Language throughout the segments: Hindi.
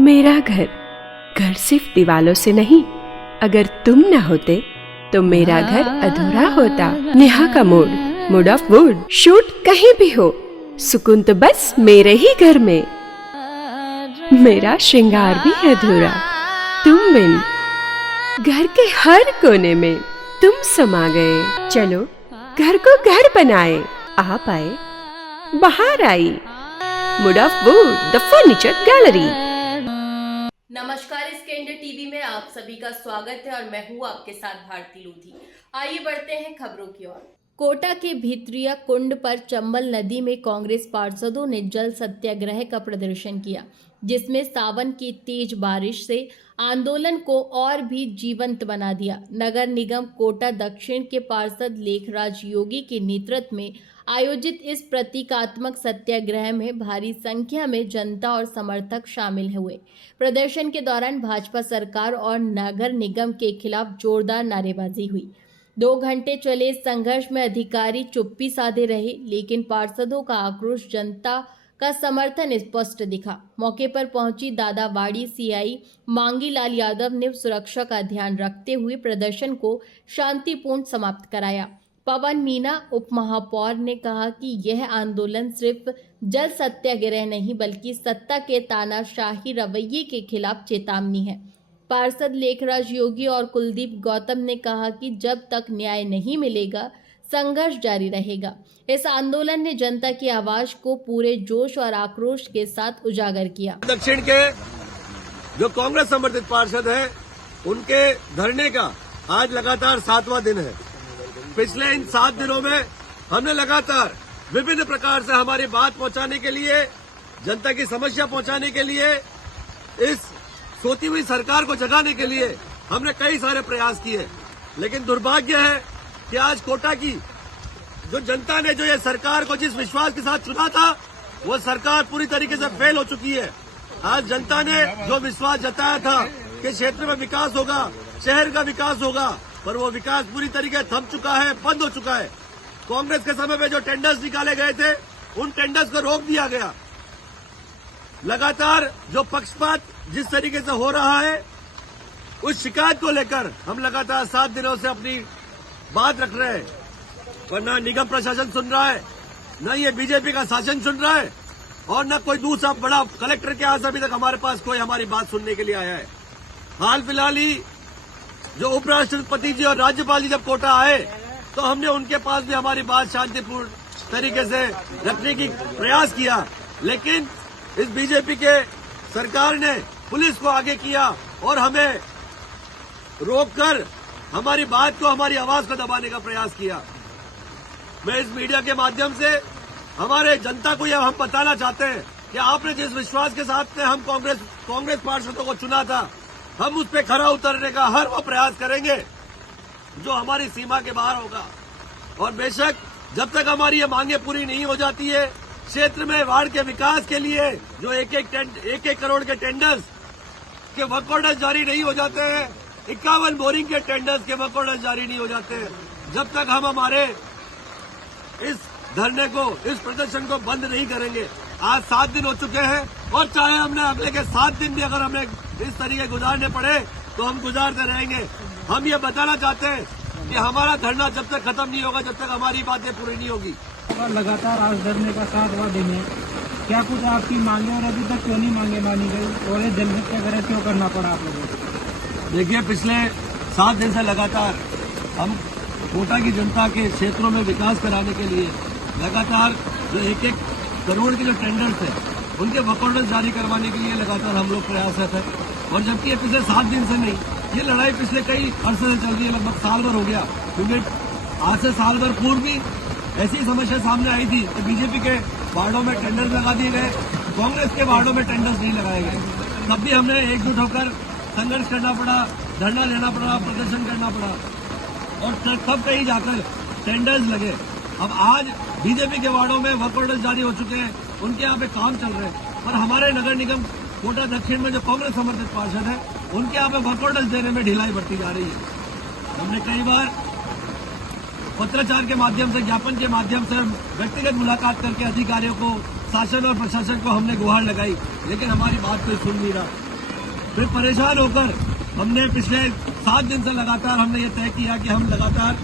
मेरा घर, घर सिर्फ दीवालों से नहीं, अगर तुम न होते तो मेरा घर अधूरा होता। नेहा का मूड ऑफ वुड। शूट कहीं भी हो, सुकून तो बस मेरे ही घर में। मेरा श्रृंगार भी अधूरा तुम बिन। घर के हर कोने में तुम समा गए। चलो घर को घर बनाए। आप आए, बाहर आई। Mood off wood, the furniture gallery. नमस्कार, इसके इंडिया टीवी में आप सभी का स्वागत है और मैं हूँ आपके साथ भारती लोधी। आइए बढ़ते हैं खबरों की ओर। कोटा के भित्रिया कुंड पर चंबल नदी में कांग्रेस पार्षदों ने जल सत्याग्रह का प्रदर्शन किया, जिसमें सावन की तेज बारिश से आंदोलन को और भी जीवंत बना दिया। नगर निगम कोटा दक्षिण के पार्षद लेखराज योगी के नेतृत्व में आयोजित इस प्रतीकात्मक सत्याग्रह में भारी संख्या में जनता और समर्थक शामिल हुए। प्रदर्शन के दौरान भाजपा सरकार और नगर निगम के खिलाफ जोरदार नारेबाजी हुई। 2 घंटे चले इस संघर्ष में अधिकारी चुप्पी साधे रहे, लेकिन पार्षदों का आक्रोश, जनता का समर्थन स्पष्ट दिखा। मौके पर पहुंची दादावाड़ी सीआई मांगीलाल यादव ने सुरक्षा का ध्यान रखते हुए प्रदर्शन को शांतिपूर्ण समाप्त कराया। पवन मीना उप महापौर ने कहा कि यह आंदोलन सिर्फ जल सत्याग्रह नहीं बल्कि सत्ता के तानाशाही रवैये के खिलाफ चेतावनी है। पार्षद लेखराज योगी और कुलदीप गौतम ने कहा कि जब तक न्याय नहीं मिलेगा संघर्ष जारी रहेगा। इस आंदोलन ने जनता की आवाज को पूरे जोश और आक्रोश के साथ उजागर किया। दक्षिण के जो कांग्रेस समर्थित पार्षद हैं, उनके धरने का आज लगातार 7वां दिन है। पिछले इन 7 दिनों में हमने लगातार विभिन्न प्रकार से हमारी बात पहुंचाने के लिए, जनता की समस्या पहुंचाने के लिए, इस सोती हुई सरकार को जगाने के लिए हमने कई सारे प्रयास किए। लेकिन दुर्भाग्य है कि आज कोटा की जो जनता ने जो ये सरकार को जिस विश्वास के साथ चुना था, वो सरकार पूरी तरीके से फेल हो चुकी है। आज जनता ने जो विश्वास जताया था कि क्षेत्र में विकास होगा, शहर का विकास होगा, पर वो विकास पूरी तरीके से थम चुका है, बंद हो चुका है। कांग्रेस के समय में जो टेंडर्स निकाले गए थे, उन टेंडर्स को रोक दिया गया। लगातार जो पक्षपात जिस तरीके से हो रहा है, उस शिकायत को लेकर हम लगातार 7 दिनों से अपनी बात रख रहे हैं, पर न निगम प्रशासन सुन रहा है, न ये बीजेपी का शासन सुन रहा है, और न कोई दूसरा बड़ा कलेक्टर के आज अभी तक हमारे पास कोई हमारी बात सुनने के लिए आया है। हाल फिलहाल ही जो उपराष्ट्रपति जी और राज्यपाल जी जब कोटा आए, तो हमने उनके पास भी हमारी बात शांतिपूर्ण तरीके से रखने की प्रयास किया, लेकिन इस बीजेपी के सरकार ने पुलिस को आगे किया और हमें रोककर हमारी बात को, हमारी आवाज को दबाने का प्रयास किया। मैं इस मीडिया के माध्यम से हमारे जनता को यह हम बताना चाहते हैं कि आपने जिस विश्वास के साथ में हम कांग्रेस पार्षदों को चुना था, हम उस पर खरा उतरने का हर वो प्रयास करेंगे जो हमारी सीमा के बाहर होगा। और बेशक जब तक हमारी ये मांगे पूरी नहीं हो जाती है, क्षेत्र में वार्ड के विकास के लिए जो एक करोड़ के टेंडर्स के वर्क ऑर्डर जारी नहीं हो जाते हैं, 51 बोरिंग के टेंडर्स के वर्क ऑर्डर जारी नहीं हो जाते हैं, जब तक हम हमारे इस धरने को, इस प्रदर्शन को बंद नहीं करेंगे। आज 7 दिन हो चुके हैं, और चाहे हमने अगले के 7 दिन भी अगर हमें इस तरीके गुजारने पड़े तो हम गुजारते रहेंगे। हम ये बताना चाहते हैं कि हमारा धरना जब तक खत्म नहीं होगा, जब तक हमारी बातें पूरी नहीं होगी। लगातार आज धरने का 7वां दिन है, क्या कुछ आपकी मांगे और अभी तक क्यों नहीं मांगे मानी गई, और ये जल सत्याग्रह क्यों करना पड़ा आप लोगों को? देखिए, पिछले 7 दिन से लगातार हम कोटा की जनता के क्षेत्रों में विकास कराने के लिए लगातार जो 1 करोड़ के जो टेंडर्स हैं, उनके वर्क ऑर्डर जारी करवाने के लिए लगातार हम लोग प्रयासरत हैं। और जबकि ये पिछले 7 दिन से नहीं, ये लड़ाई पिछले कई अरसे से चल रही है, लगभग साल भर हो गया। क्योंकि आज से साल भर पूर्व भी ऐसी समस्या सामने आई थी कि बीजेपी के वार्डों में टेंडर्स लगा दिए गए, कांग्रेस के वार्डों में टेंडर्स नहीं लगाए गए। तब भी हमने एकजुट होकर संघर्ष करना पड़ा, धरना लेना पड़ा, प्रदर्शन करना पड़ा, और तब कहीं जाकर टेंडर्स लगे। अब आज बीजेपी के वार्डों में वर्क ऑर्डर्स जारी हो चुके हैं, उनके यहाँ पे काम चल रहे हैं, पर हमारे नगर निगम कोटा दक्षिण में जो कांग्रेस समर्थित पार्षद है, उनके यहाँ पे वर्क ऑर्डर्स देने में ढिलाई बढ़ती जा रही है। हमने कई बार पत्राचार के माध्यम से, ज्ञापन के माध्यम से व्यक्तिगत मुलाकात करके अधिकारियों को, शासन और प्रशासन को हमने गुहार लगाई, लेकिन हमारी बात कोई सुन नहीं रहा। फिर परेशान होकर हमने पिछले 7 दिन से लगातार हमने ये तय किया कि हम लगातार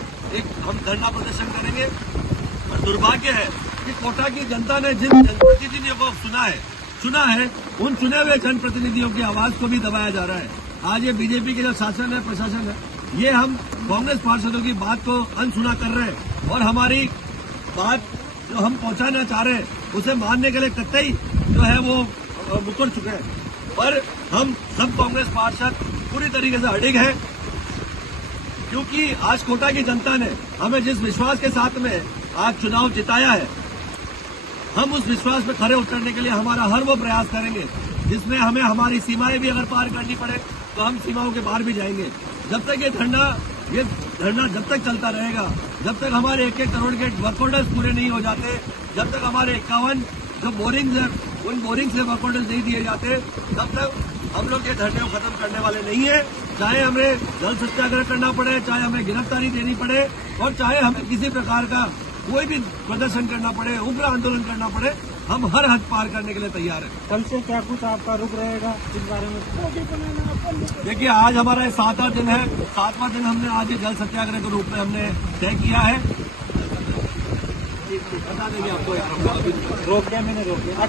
हम धरना प्रदर्शन करेंगे। और दुर्भाग्य है कि कोटा की जनता ने जिन जनप्रतिनिधियों को चुना है उन चुने हुए जनप्रतिनिधियों की आवाज को भी दबाया जा रहा है। आज ये बीजेपी के जो शासन है, प्रशासन है, ये हम कांग्रेस पार्षदों की बात को अनसुना कर रहे हैं और हमारी बात जो हम पहुंचाना चाह रहे हैं उसे मानने के लिए कतई जो है वो मुकर चुके हैं। पर हम सब कांग्रेस पार्षद पूरी तरीके से अडिग हैं, क्योंकि आज कोटा की जनता ने हमें जिस विश्वास के साथ में आज चुनाव जिताया है, हम उस विश्वास पे खरे उतरने के लिए हमारा हर वो प्रयास करेंगे जिसमें हमें हमारी सीमाएं भी अगर पार करनी पड़े तो हम सीमाओं के बाहर भी जाएंगे। जब तक ये धरना जब तक चलता रहेगा, जब तक हमारे 1-1 करोड़ के वर्क ऑर्डर्स पूरे नहीं हो जाते, जब तक हमारे 51 जो बोरिंग्स है उन बोरिंग से वर्क ऑर्डर्स नहीं दिए जाते, तब तक हम लोग ये धरने को खत्म करने वाले नहीं है। चाहे हमें जल सत्याग्रह करना पड़े, चाहे हमें गिरफ्तारी देनी पड़े और चाहे हमें किसी प्रकार का कोई भी प्रदर्शन करना पड़े, उग्र आंदोलन करना पड़े, हम हर हद पार करने के लिए तैयार हैं। कल से क्या कुछ आपका रुक रहेगा इस बारे में? देखिए, आज हमारा 7वां दिन है। 7वां दिन हमने आज जल सत्याग्रह के रूप में हमने तय किया है। बता देंगे आपको, रोक दिया मैंने, रोक दिया।